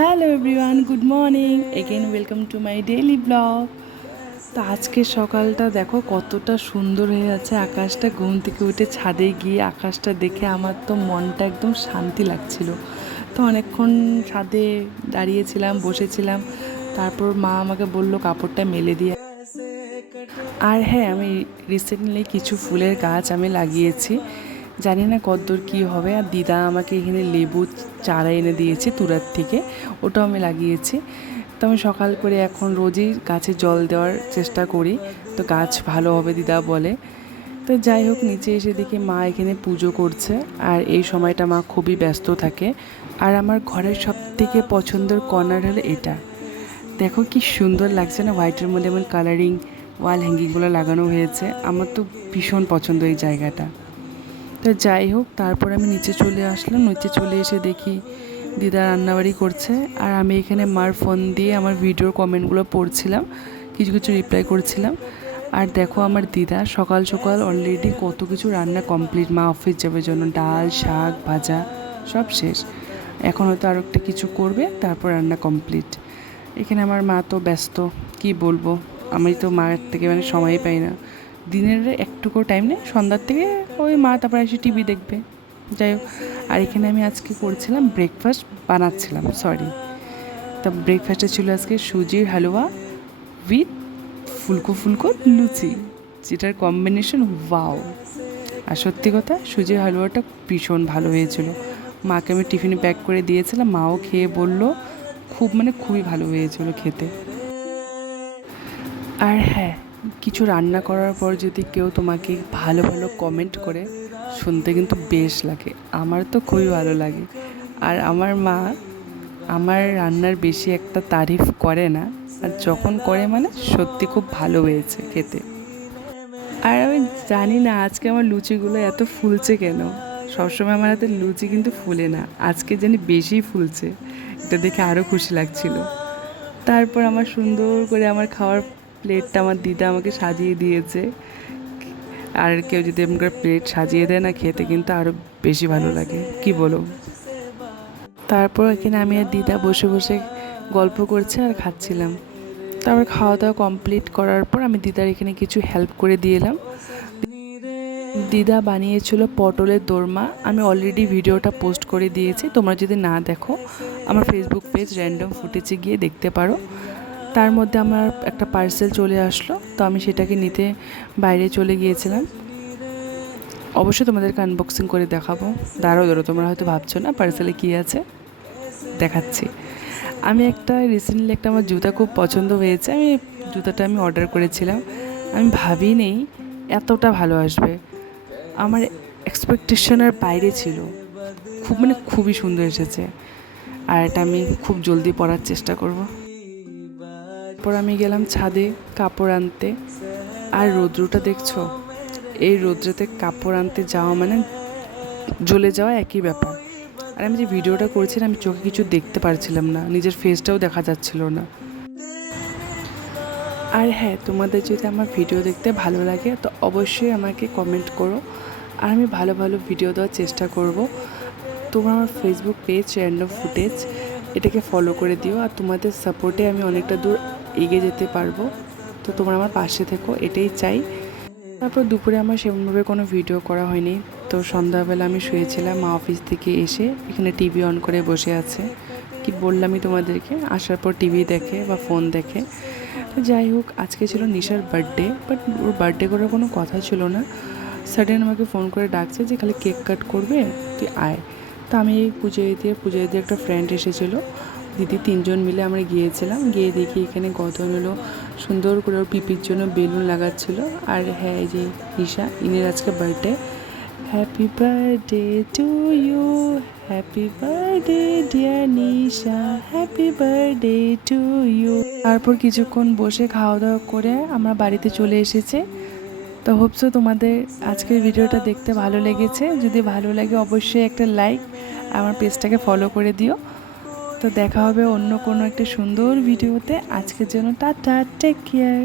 Hello everyone, good morning again, welcome to my daily blog. তো আজকে সকালটা দেখো কতটা সুন্দর হয়ে আছে আকাশটা। ঘুম থেকে উঠে ছাদে গিয়ে আকাশটা দেখে আমার তো মনটা একদম শান্তি লাগছিল। তো অনেকক্ষণ ছাদে দাঁড়িয়েছিলাম, বসেছিলাম। তারপর মা আমাকে বলল কাপড়টা মেলে দিয়ে। আর হ্যাঁ, আমি রিসেন্টলি কিছু ফুলের গাছ আমি লাগিয়েছি, জানি না কতদূর কী হবে। আর দিদা আমাকে এখানে লেবু চারা এনে দিয়েছে তুরার থেকে, ওটাও আমি লাগিয়েছি। তো আমি সকাল করে এখন রোজই গাছে জল দেওয়ার চেষ্টা করি, তো গাছ ভালো হবে দিদা বলে। তো যাই হোক, নিচে এসে দেখি মা এখানে পুজো করছে, আর এই সময়টা মা খুবই ব্যস্ত থাকে। আর আমার ঘরের সবথেকে পছন্দের কর্নার হলো এটা। দেখো কি সুন্দর লাগছে না, হোয়াইটের মধ্যে এমন কালারিং ওয়াল হ্যাঙ্গিংগুলো লাগানো হয়েছে। আমার তো ভীষণ পছন্দ এই জায়গাটা। তো যাই হোক, তারপর আমি নিচে চলে আসলাম। নিচে চলে এসে দেখি দিদা রান্নাবাড়ি করছে, আর আমি এখানে মার ফোন দিয়ে আমার ভিডিওর কমেন্টগুলো পড়ছিলাম, কিছু কিছু রিপ্লাই করছিলাম। আর দেখো আমার দিদা সকাল সকাল অলরেডি কত কিছু রান্না কমপ্লিট। মা অফিস যাবে জন্য ডাল, শাক, ভাজা সব শেষ। এখন হয়তো আরও একটা কিছু করবে, তারপর রান্না কমপ্লিট। এখানে আমার মা তো ব্যস্ত, কি বলবো। আমি তো মায়ের থেকে সময়ই পাই না, দিনের একটুকু টাইম নেই। সন্ধ্যার থেকে ওই মা তারপর এসে টিভি দেখবে। যাই হোক, আর এখানে আমি আজকে করছিলাম ব্রেকফাস্ট, বানাচ্ছিলাম সরি। তা ব্রেকফাস্টে ছিল আজকে সুজির হালুয়া উইথ ফুলকো ফুলকো লুচি, যেটার কম্বিনেশন ওয়াও। আর সত্যি কথা, সুজির হালুয়াটা ভীষণ ভালো হয়েছিল। মাকে আমি টিফিনে প্যাক করে দিয়েছিলাম, মাও খেয়ে বলল খুবই ভালো হয়েছিল খেতে। আর হ্যাঁ, কিছু রান্না করার পর যদি কেউ তোমাকে ভালো ভালো কমেন্ট করে, শুনতে কিন্তু বেশ লাগে। আমার তো খুবই ভালো লাগে। আর আমার মা আমার রান্নার বেশি একটা তারিফ করে না, আর যখন করে সত্যি খুব ভালো হয়েছে খেতে। আর আমি জানি না আজকে আমার লুচিগুলো এত ফুলছে কেন। সবসময় আমার হাতে লুচি কিন্তু ফুলে না, আজকে জানি বেশিই ফুলছে। এটা দেখে আরও খুশি লাগছিল। তারপর আমার সুন্দর করে আমার খাওয়ার প্লেটটা আমার দিদা আমাকে সাজিয়ে দিয়েছে। আর কেউ যদি এমন করে প্লেট সাজিয়ে দেয় না, খেতে কিন্তু আরও বেশি ভালো লাগে, কি বলো। তারপর এখানে আমি আর দিদা বসে বসে গল্প করছে আর খাচ্ছিলাম। তারপর খাওয়া দাওয়া কমপ্লিট করার পর আমি দিদার এখানে কিছু হেল্প করে দিয়ে এলাম। দিদা বানিয়েছিল পটলের দোরমা। আমি অলরেডি ভিডিওটা পোস্ট করে দিয়েছি, তোমরা যদি না দেখো আমার ফেসবুক পেজ র্যান্ডম ফুটেজে গিয়ে দেখতে পারো। তার মধ্যে আমার একটা পার্সেল চলে আসলো, তো আমি সেটাকে নিতে বাইরে চলে গিয়েছিলাম। অবশ্যই তোমাদেরকে আনবক্সিং করে দেখাবো। দাঁড়াও, তোমরা হয়তো ভাবছো না পার্সেলে কী আছে, দেখাচ্ছি। আমি রিসেন্টলি আমার জুতা খুব পছন্দ হয়েছে। জুতাটা আমি অর্ডার করেছিলাম, আমি ভাবিনি এতটা ভালো আসবে। আমার এক্সপেকটেশনের বাইরে ছিল। খুবই সুন্দর এসেছে। আর এটা আমি খুব জলদি পরার চেষ্টা করব। তারপর আমি গেলাম ছাদে কাপড় আনতে। আর রৌদ্রটা দেখছো, এই রৌদ্রতে কাপড় আনতে যাওয়া জ্বলে যাওয়া একই ব্যাপার। আর আমি যে ভিডিওটা করছিলাম, আমি চোখে কিছু দেখতে পারছিলাম না, নিজের ফেসটাও দেখা যাচ্ছিল না। আর হ্যাঁ, তোমাদের যদি আমার ভিডিও দেখতে ভালো লাগে তো অবশ্যই আমাকে কমেন্ট করো, আর আমি ভালো ভালো ভিডিও দেওয়ার চেষ্টা করব। তোমরা আমার ফেসবুক পেজ র্যান্ডম ফুটেজ, এটাকে ফলো করে দিও। আর তোমাদের সাপোর্টে আমি অনেকটা দূর এগিয়ে যেতে পারবো। তো তোমরা আমার পাশে থেকো, এটাই চাই। তারপর দুপুরে আমার সেমনভাবে কোনো ভিডিও করা হয়নি। তো সন্ধ্যাবেলা আমি শুয়েছিলাম, মা অফিস থেকে এসে এখানে টিভি অন করে বসে আছে। কি বললামই তোমাদেরকে, আসার পর টিভি দেখে বা ফোন দেখে। তো যাই হোক, আজকে ছিল নিশার বার্থডে, বাট ওর বার্থডে করার কোনো কথা ছিল না। সাডেন আমাকে ফোন করে ডাকছে যে খালি কেক কাট করবে, তুই আয়। তো আমি এই পুজো দিয়ে একটা ফ্রেন্ড এসেছিলো, দিদি, 3জন মিলে আমরা গিয়েছিলাম। গিয়ে দেখি এখানে গধন হলো সুন্দর করে ওর পিপির জন্য বেলুন লাগাচ্ছিল। আর হ্যাঁ, এই যে নিশা, ইনের আজকে birthday. Happy birthday to you, happy birthday dear Nisha, happy birthday to you. তারপর কিছুক্ষণ বসে খাওয়া দাওয়া করে আমরা বাড়িতে চলে এসেছি। তো হোপসো তোমাদের আজকের ভিডিওটা দেখতে ভালো লেগেছে। যদি ভালো লাগে অবশ্যই একটা লাইক, আমার পেজটাকে ফলো করে দিও। তো দেখা হবে অন্য কোনো একটা সুন্দর ভিডিওতে। আজকের জন্য টাটা, টেক কেয়ার।